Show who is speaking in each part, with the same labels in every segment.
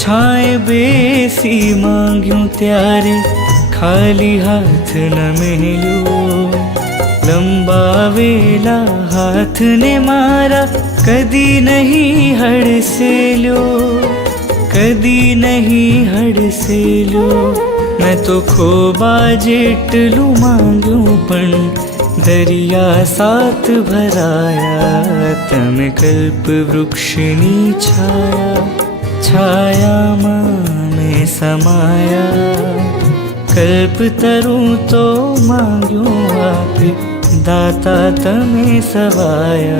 Speaker 1: છાય બેસી માંગ્યું ત્યારે ખાલી હાથ ન મેલ્યો લંબાવેલા હાથને મારા કદી નહીં હડસેલ્યો કદી નહીં હડસેલ્યો મેં તો ખોબા જેટલું માંગ્યું પણ દરિયા સાત ભરાયા તમે કલ્પ વૃક્ષની છાયા श्यामा में समाया। कल्प तरूं तो मांगियो आप। दाता तमे सवाया।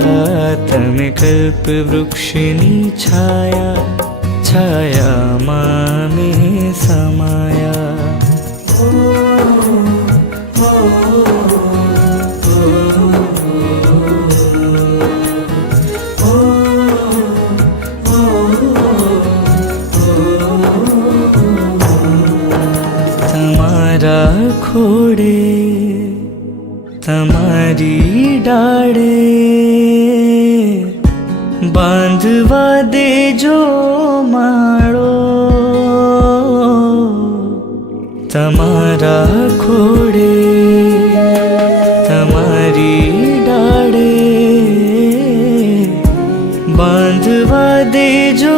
Speaker 1: तमे कल्प वृक्षिणी छाया। छाया मामे समाया। તમારા ખોડે તમારી ડાળે બાંધવા દેજો માળો તમારા ખોડે તમારી ડાળે બાંધવા દેજો